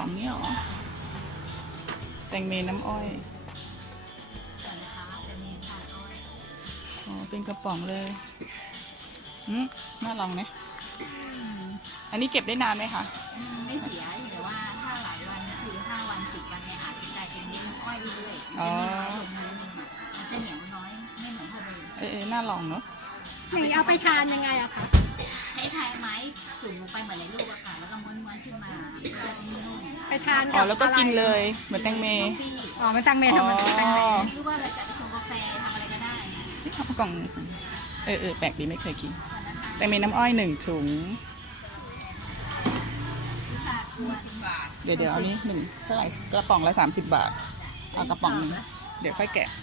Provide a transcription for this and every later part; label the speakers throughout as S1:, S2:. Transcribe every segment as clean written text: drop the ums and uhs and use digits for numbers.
S1: องเนี่ยหรอแตงเมน้ำอ้อยอ๋อเป็นกระป๋องเลยน่าลองไหมอันนี้เก็บได้นานไหมคะ
S2: ไม่เสียแต่ว่าถ้าหลายวันคือ5 วัน10 วันเนี่ยอาจจะกลายเป็นเม็ดน้ำอ้อยเรื่อยๆมันจะเหนียวน้อยไม่เหมือนถ้าเดิม
S1: น่าลองเนาะ
S3: นี่เอาไปทานยังไงอะคะ
S2: ใช้ไม้จุ่มลงไปเหมือนในรูปอะค่ะแล้วก็ม้วนๆขึ้นมา
S3: ไปทาน
S1: แล้วก็กินเลยเหมือนแตงเม
S3: มันแตงเมทำไมแตงเม
S2: หรือว่าเราจะชงกาแฟทำอะไรก็ได้
S1: กล่องแปลกดีไม่เคยกินแตงเมน้ำอ้อย1 ถุงเดี๋ยวอันนี้1เท่าไหร่กระป๋องละ30 บาทเอากระป๋องนึงเดี๋ยวค่อยแกะ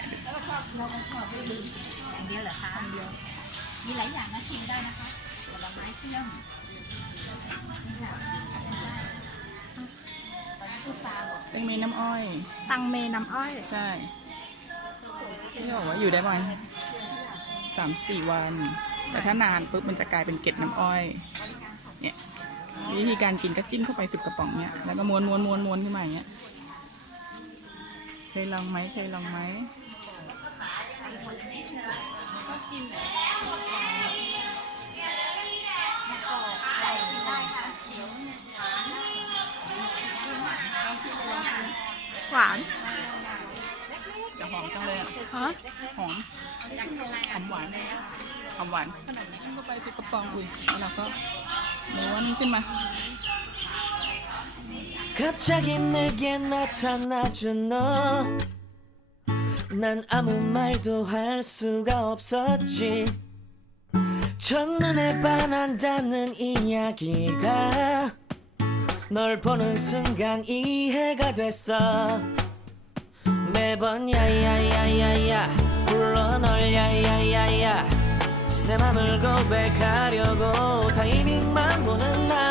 S2: อย่างเดียวเหรอคะมีหลายอย่างนะชิมได้นะคะผลไม้เชื่อม
S1: แตงเมน้ำอ้อย
S3: ตังเมน้ำอ้อย
S1: ใช่ที่บอกว่าอยู่ได้ประมาณ3-4 วันแต่ถ้านานปุ๊บมันจะกลายเป็นเกล็ดน้ำอ้อยเนี่ยวิธีการกินก็จิ้มเข้าไป10 กระป๋องเนี่ยแล้วก็ม้วนขึ้นมาอย่างเงี้ยเคยลองไหม
S3: หวาน
S1: จะหอมจังเลยหอมหวานขึ้นไป10 กระป๋องแล้วเราก็ม้วนขึ้นมา
S4: 내 맘을 고백하려고 타이밍만 보는 날